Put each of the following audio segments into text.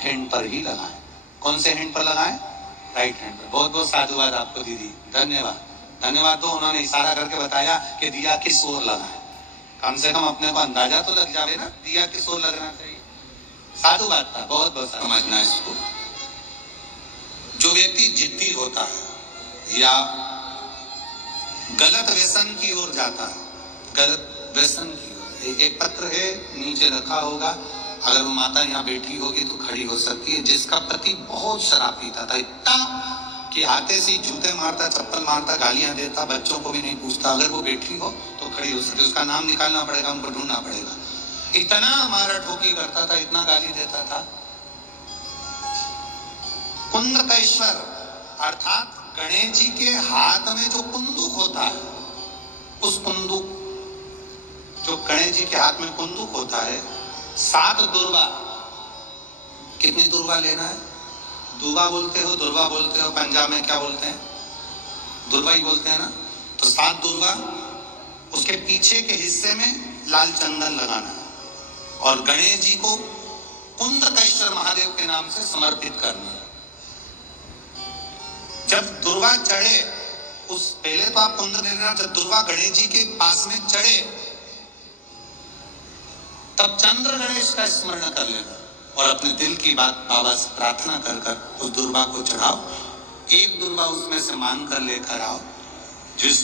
Hand पर ही लगाएं। कौन से हैंड पर लगाएं? राइट हैंड पर। बहुत बहुत साधुवाद आपको दीदी, धन्यवाद। धन्यवाद। तो उन्होंने इशारा करके बताया कि दिया किस ओर लगाएं। कम से कम अपने को अंदाजा तो लग जावे ना, दिया किस ओर लगना चाहिए। साधुवाद था, बहुत बहुत समझना इसको। जो व्यक्ति जिद्दी होता है या गलत व्यसन की ओर जाता है, गलत व्यसन की ओर, एक पत्र है नीचे रखा होगा, अगर वो माता यहाँ बैठी होगी तो खड़ी हो सकती है, जिसका पति बहुत शराब पीता था, इतना कि हाथे से जूते मारता, चप्पल मारता, गालियां देता, बच्चों को भी नहीं पूछता। अगर वो बैठी हो तो खड़ी हो सकती है। उसका नाम निकालना पड़ेगा, हमको ढूंढना पड़ेगा। इतना मारा ठोकी करता था, इतना गाली देता था। कुंदकेश्वर अर्थात गणेश जी के हाथ में जो कुंदुक होता है, उस कुंदुक, जो गणेश जी के हाथ में कुंदुक होता है, 7 दुर्वा। कितनी दुर्वा लेना है? दुर्वा बोलते हो, दुर्वा बोलते हो, पंजाब में क्या बोलते हैं? दुर्वा ही बोलते हैं ना। तो 7 दुर्वा, उसके पीछे के हिस्से में लाल चंदन लगाना है और गणेश जी को कुंदकेश्वर महादेव के नाम से समर्पित करना है। जब दुर्वा चढ़े, उस पहले तो आप कुंद ले लेना, जब दुर्वा गणेश जी के पास में चढ़े तब चंद्र गणेश का स्मरण कर लेना और अपने दिल की बात बाबा से प्रार्थना कर कर उस दुर्वा को चढ़ाओ। एक दुर्वा उसमें से मांग कर लेकर आओ। जिस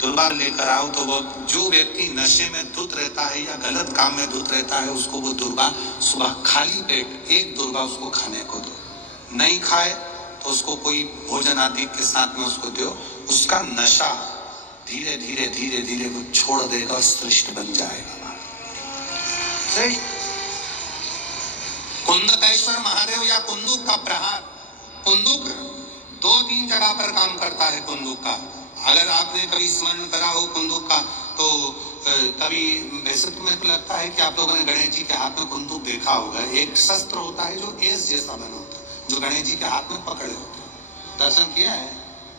दुर्वा लेकर आओ तो वो, जो व्यक्ति नशे में धुत रहता है या गलत काम में धुत रहता है, उसको वो दुर्वा सुबह खाली पेट एक दुर्वा उसको खाने को दो। नहीं खाए तो उसको कोई भोजन आदि के साथ में उसको दो। उसका नशा धीरे धीरे धीरे धीरे वो छोड़ देगा और श्रेष्ठ बन जाएगा। कुंदकेश्वर महादेव या कुंदुक का प्रहार, कुंदुक 2-3 जगह पर काम करता है। कुंदुक का अगर आपने कभी स्मरण करा हो कुंदुक का, तो कभी, वैसे तो मेरे को लगता है कि आप लोगों ने गणेश जी के हाथ में कुंदुक देखा होगा। एक शस्त्र होता है जो एस जैसा बना होता है, जो गणेश जी के हाथ में पकड़े होते हैं। दर्शन किया है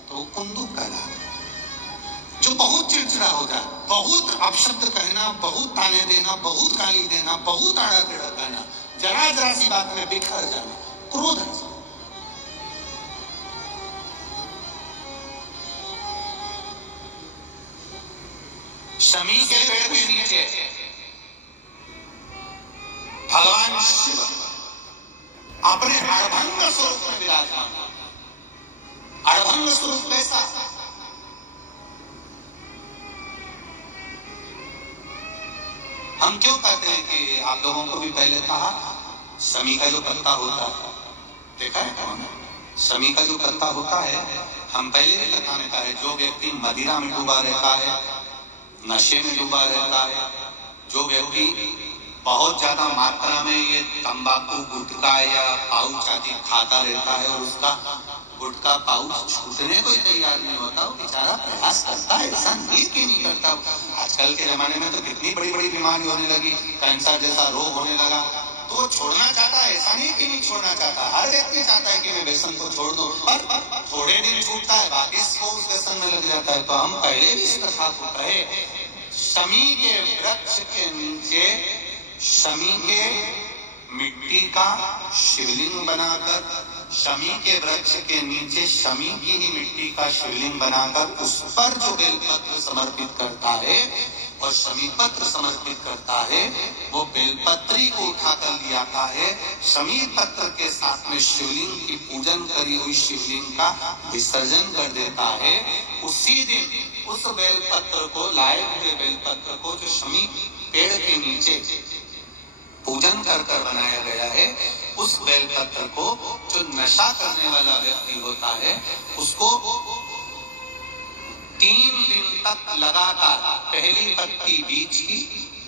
तो वो कुंदुक का नाम है। जो बहुत चिड़चिड़ा हो जाए, बहुत अपशब्द कहना, बहुत ताने देना, बहुत गाली देना, बहुत आड़ा टेढ़ा कहना, जरा जरा सी बात में बिखर जाना, क्रोध है। शमी के पेड़ के नीचे भगवान शिव अपने अड़भंग स्वरूप में विराजमान। अड़भंग स्वरूप कैसा? हम क्यों कहते हैं कि आप लोगों को भी पहले कहा, शमी का जो पत्ता होता है, देखा है कौन? शमी का जो पत्ता होता है, हम पहले भी बताने का है, जो व्यक्ति मदिरा में डूबा रहता है, नशे में डूबा रहता है, जो व्यक्ति बहुत ज्यादा मात्रा में ये तंबाकू, गुटखा या पाउच आदि खाता रहता है और उसका गुटखा पाउच छूटने को ही तैयार नहीं होता, वो बेचारा प्रयास करता है, ऐसा नहीं कि नहीं करता। आजकल के जमाने में तो कितनी बड़ी बड़ी बीमारी होने लगी, कैंसर जैसा रोग होने लगा, तो वो छोड़ना चाहता है, ऐसा नहीं कि नहीं छोड़ना चाहता। हर व्यक्ति चाहता है कि मैं व्यसन को छोड़ दूं, पर थोड़े दिन छूटता है, बाकी वो उस व्यसन में लग जाता है। तो हम पहले भी इस कथा को कहे, शमी के वृक्ष के नीचे शमी के मिट्टी का शिवलिंग बनाकर, शमी के वृक्ष के नीचे शमी की ही मिट्टी का शिवलिंग बनाकर उस पर जो बेलपत्र समर्पित करता है और शमी पत्र समर्पित करता है, वो बेलपत्री को उठाकर ले आता है, शमी पत्र के साथ में शिवलिंग की पूजन करी हुई शिवलिंग का विसर्जन कर देता है। उसी दिन उस बेलपत्र को, लाए हुए बेलपत्र को, जो शमी पेड़ के नीचे पूजन कर कर बनाया गया है, उस बेलपत्र को जो नशा करने वाला व्यक्ति होता है, उसको 3 दिन तक लगातार, पहली पत्ती बीच की,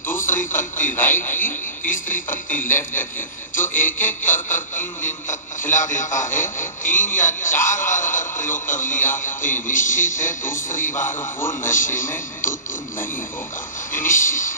दूसरी पत्ती राइट की, तीसरी पत्ती लेफ्ट की, जो एक एक कर कर 3 दिन तक खिला देता है। 3 या 4 बार अगर प्रयोग कर लिया तो ये निश्चित है दूसरी बार वो नशे में धुत नहीं होगा, ये निश्चित।